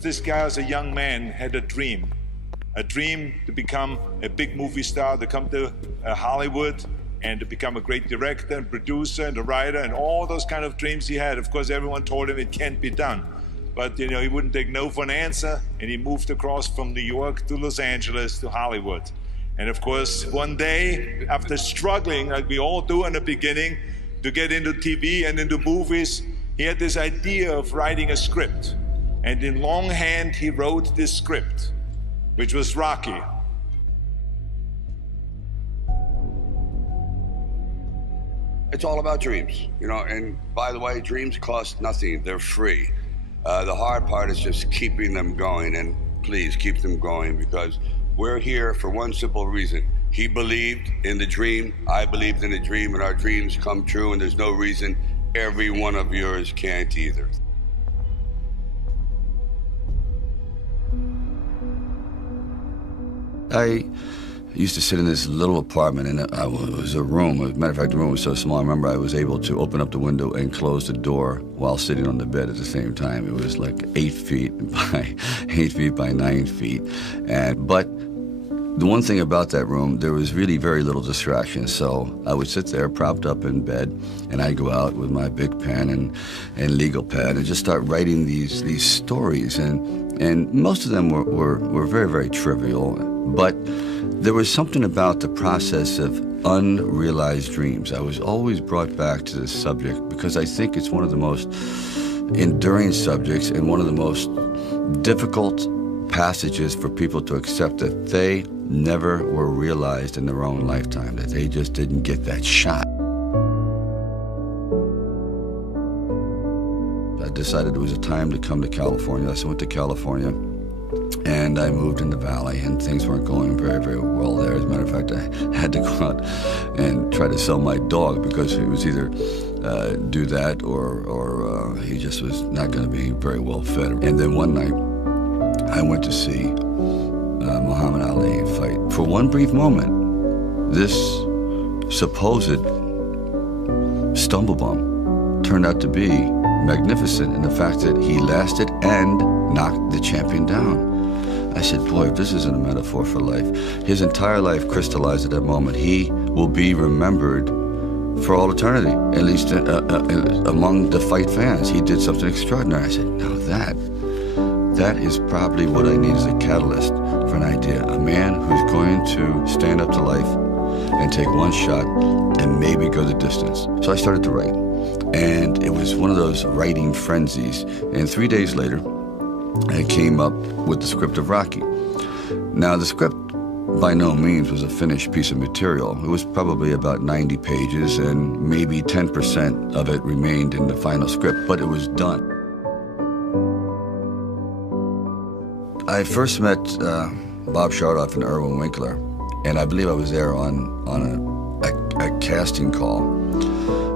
This guy as a young man had a dream to become a big movie star, to come to Hollywood and to become a great director and producer and a writer and all those kind of dreams he had. Of course, everyone told him it can't be done. But, you know, he wouldn't take no for an answer, and he moved across from New York to Los Angeles to Hollywood. And of course, one day, after struggling, like we all do in the beginning, to get into TV and into movies, he had this idea of writing a script. And in longhand, he wrote this script, which was Rocky. It's all about dreams, you know, and by the way, dreams cost nothing, they're free. The hard part is just keeping them going, and please keep them going, because we're here for one simple reason. He believed in the dream, I believed in the dream, and our dreams come true, and there's no reason every one of yours can't either. I used to sit in this little apartment, and it was a room. As a matter of fact, the room was so small, I remember I was able to open up the window and close the door while sitting on the bed at the same time. It was like 8 feet by 8 feet by 9 feet. But the one thing about that room, there was really very little distraction. So I would sit there propped up in bed, and I'd go out with my big pen and legal pad and just start writing these stories. And most of them were very, very trivial. But there was something about the process of unrealized dreams. I was always brought back to this subject because I think it's one of the most enduring subjects and one of the most difficult passages for people to accept, that they never were realized in their own lifetime, that they just didn't get that shot. I decided it was a time to come to California, so I went to California. And I moved in the valley, and things weren't going very, very well there. As a matter of fact, I had to go out and try to sell my dog because it was either do that or he just was not going to be very well fed. And then one night, I went to see Muhammad Ali fight. For one brief moment, this supposed stumble bum turned out to be magnificent in the fact that he lasted and knocked the champion down. I said, boy, if this isn't a metaphor for life. His entire life crystallized at that moment. He will be remembered for all eternity, at least among the fight fans. He did something extraordinary. I said, now that is probably what I need as a catalyst for an idea. A man who's going to stand up to life and take one shot and maybe go the distance. So I started to write. And it was one of those writing frenzies. And 3 days later, I came up with the script of Rocky. Now, the script by no means was a finished piece of material. It was probably about 90 pages, and maybe 10% of it remained in the final script, but it was done. I first met Bob Chardoff and Irwin Winkler, and I believe I was there on a casting call.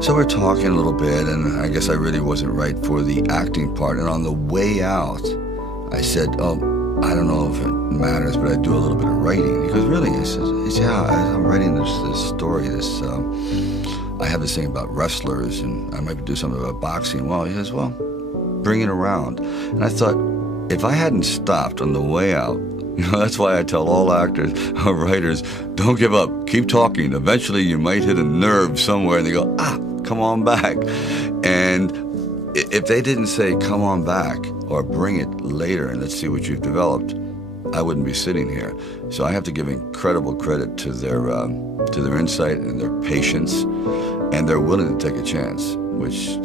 So we're talking a little bit, and I guess I really wasn't right for the acting part. And on the way out, I said, oh, I don't know if it matters, but I do a little bit of writing. He goes, really? He says, yeah, I'm writing this story. I have this thing about wrestlers, and I might do something about boxing. Well, he says, well, bring it around. And I thought, if I hadn't stopped on the way out, you know, that's why I tell all actors or writers, don't give up, keep talking. Eventually you might hit a nerve somewhere and they go, come on back. And if they didn't say, come on back, or bring it later and let's see what you've developed, I wouldn't be sitting here. So I have to give incredible credit to their insight and their patience, and they're willing to take a chance, which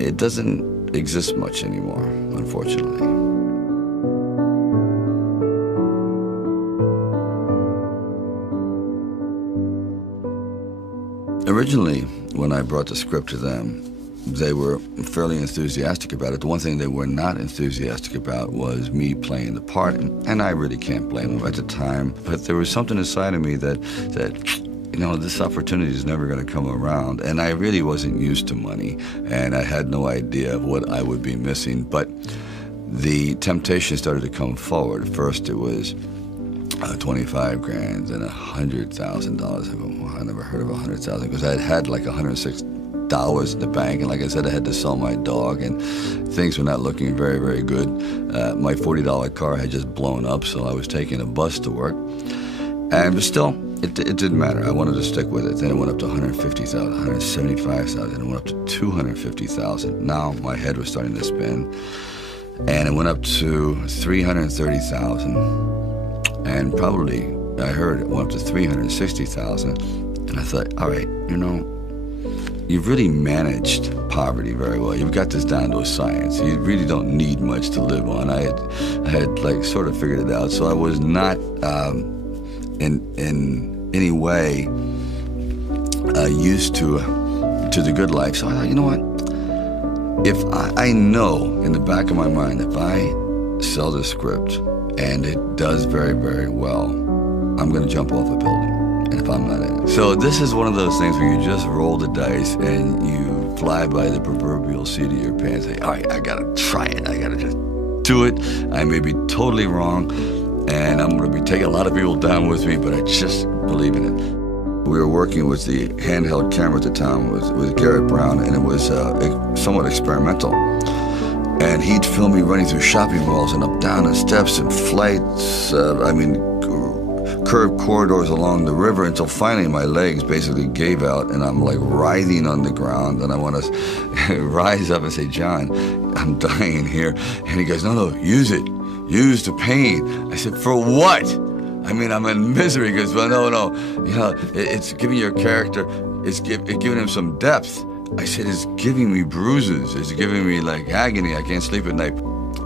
it doesn't exist much anymore, unfortunately. Originally, when I brought the script to them, they were fairly enthusiastic about it. The one thing they were not enthusiastic about was me playing the part, and I really can't blame them at the time. But there was something inside of me that you know, this opportunity is never going to come around. And I really wasn't used to money, and I had no idea of what I would be missing. But the temptation started to come forward. First, it was 25 grand and $100,000. I go, well, I never heard of 100,000 because I had like 106 dollars in the bank. And like I said, I had to sell my dog, and things were not looking very, very good. My $40 car had just blown up, so I was taking a bus to work. But still, it didn't matter. I wanted to stick with it. Then it went up to 150,000, 175,000, and it went up to 250,000. Now my head was starting to spin, and it went up to 330,000, and probably I heard it went up to 360,000. And I thought, all right, you know, you've really managed poverty very well. You've got this down to a science. You really don't need much to live on. I had like sort of figured it out. So I was not in any way used to the good life. So I thought, you know what? If I know in the back of my mind, if I sell this script and it does very, very well, I'm going to jump off a building. And if I'm not in it. So this is one of those things where you just roll the dice and you fly by the proverbial seat of your pants. Say, all right, I gotta try it. I gotta just do it. I may be totally wrong, and I'm gonna be taking a lot of people down with me, but I just believe in it. We were working with the handheld camera at the time with Garrett Brown, and it was somewhat experimental. And he'd film me running through shopping malls and up down the steps and flights. Curved corridors along the river until finally my legs basically gave out and I'm like writhing on the ground, and I want to rise up and say, John, I'm dying here. And he goes, no, use it. Use the pain. I said, for what? I mean, I'm in misery. He goes, well, no. You know, it's giving your character, it's giving him some depth. I said, it's giving me bruises. It's giving me like agony. I can't sleep at night.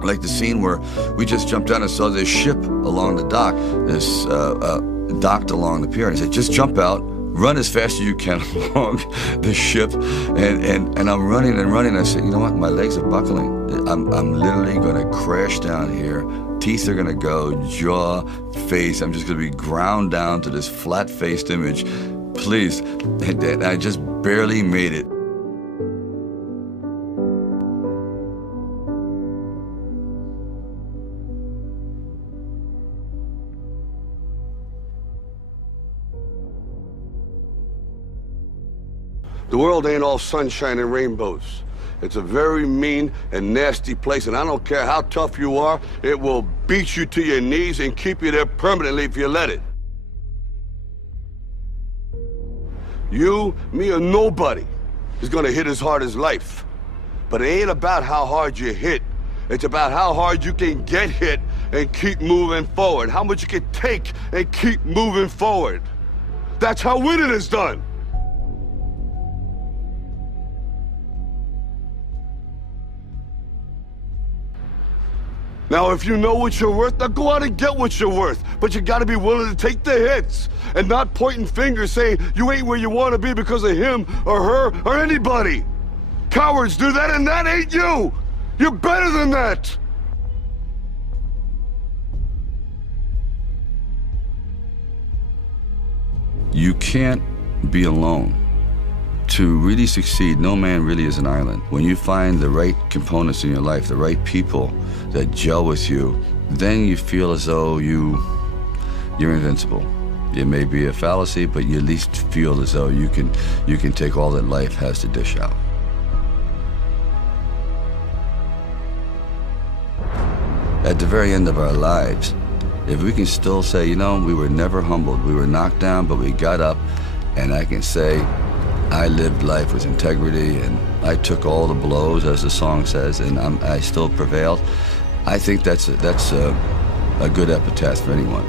Like the scene where we just jumped down and saw this ship along the dock, docked along the pier. And I said, just jump out, run as fast as you can along the ship. And I'm running and running. I said, you know what? My legs are buckling. I'm literally going to crash down here. Teeth are going to go, jaw, face. I'm just going to be ground down to this flat-faced image. Please. And I just barely made it. The world ain't all sunshine and rainbows. It's a very mean and nasty place, and I don't care how tough you are, it will beat you to your knees and keep you there permanently if you let it. You, me, or nobody is gonna hit as hard as life. But it ain't about how hard you hit. It's about how hard you can get hit and keep moving forward. How much you can take and keep moving forward. That's how winning is done. Now, if you know what you're worth, now go out and get what you're worth. But you gotta be willing to take the hits and not pointing fingers saying you ain't where you wanna be because of him or her or anybody. Cowards do that, and that ain't you. You're better than that. You can't be alone. To really succeed, no man really is an island. When you find the right components in your life, the right people that gel with you, then you feel as though you're invincible. It may be a fallacy, but you at least feel as though you can take all that life has to dish out. At the very end of our lives, if we can still say, you know, we were never humbled, we were knocked down, but we got up, and I can say, I lived life with integrity, and I took all the blows, as the song says, and I still prevailed. I think that's a good epitaph for anyone.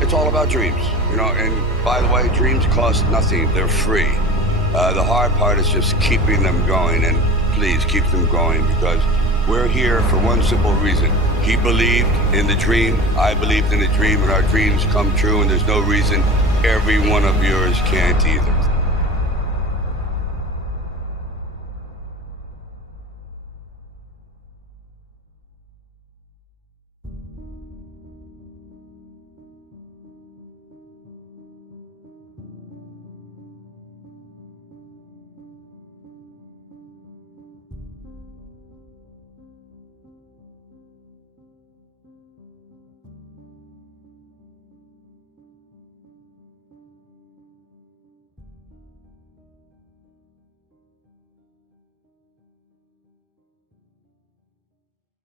It's all about dreams, you know, and by the way, dreams cost nothing. They're free. The hard part is just keeping them going, and please keep them going, because we're here for one simple reason. He believed in the dream, I believed in the dream, and our dreams come true, and there's no reason every one of yours can't either.